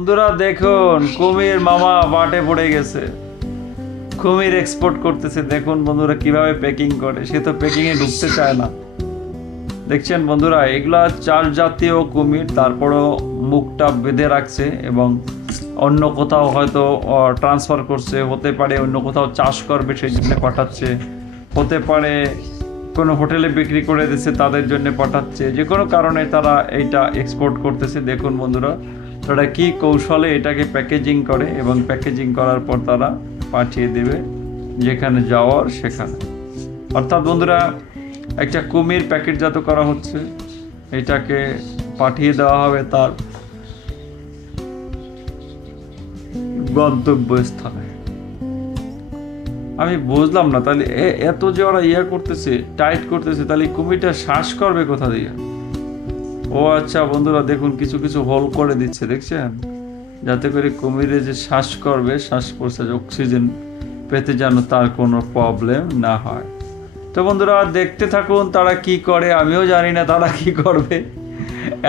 বন্ধুরা দেখুন, কুমির মামা বাটে পড়ে গেছে। কুমির এক্সপোর্ট করতেছে। দেখুন বন্ধুরা কিভাবে প্যাকিং করে। সে তো প্যাকিং এ ঢুকতে চায় না। দেখছেন বন্ধুরা, এগুলা চাল জাতীয় কুমির, তারপরও মুখটা বেঁধে রাখছে এবং অন্য কোথাও হয়তো ট্রান্সফার করছে, হতে পারে অন্য কোথাও চাষ করবে সেই জন্য পাঠাচ্ছে, হতে পারে কোনো হোটেলে বিক্রি করে দিচ্ছে তাদের জন্য পাঠাচ্ছে। যে কোনো কারণে তারা এইটা এক্সপোর্ট করতেছে। দেখুন বন্ধুরা, তারা কি কৌশলে এটাকে প্যাকেজিং করে এবং প্যাকেজিং করার পর তারা পাঠিয়ে দেবে যেখানে যাওয়ার সেখানে। অর্থাৎ বন্ধুরা, একটা কুমির প্যাকেটজাত করা হচ্ছে, এটাকে পাঠিয়ে দেওয়া হবে তার গন্তব্যস্থানে। আমি বুঝলাম না, তাহলে এত যে ওরা করতেছে, টাইট করতেছে, তাহলে কুমিরটা শ্বাস করবে কোথা দিয়ে? ও আচ্ছা বন্ধুরা, দেখুন কিছু কিছু হোল করে দিচ্ছে, দেখছেন, যাতে করে কুমিরে যে শ্বাস করবে, শ্বাস প্রশ্বাস অক্সিজেন পেতে যেন তার কোনো প্রবলেম না হয়। তো বন্ধুরা দেখতে থাকুন তারা কি করে। আমিও জানি না তারা কি করবে,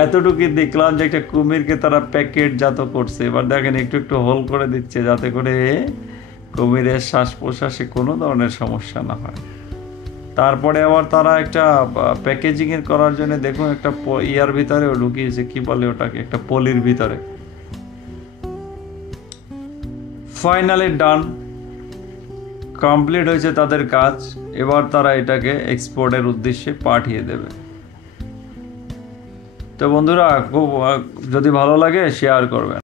এতটুকু দেখলাম যে একটা কুমিরকে তারা প্যাকেটজাত করছে। এবার দেখেন একটু একটু হোল করে দিচ্ছে যাতে করে কুমিরের শ্বাস প্রশ্বাসে কোনো ধরনের সমস্যা না হয়। তারপরে আবার তারা একটা প্যাকেজিং এর করার জন্য দেখুন একটা ইয়ার ভিতরেও ঢুকিয়েছে, কি বলে ওটাকে, একটা পলির ভিতরে। ফাইনালি ডান, কমপ্লিট হয়েছে তাদের কাজ। এবার তারা এটাকে এক্সপোর্টের উদ্দেশ্যে পাঠিয়ে দেবে। তো বন্ধুরা, খুব যদি ভালো লাগে শেয়ার করবেন।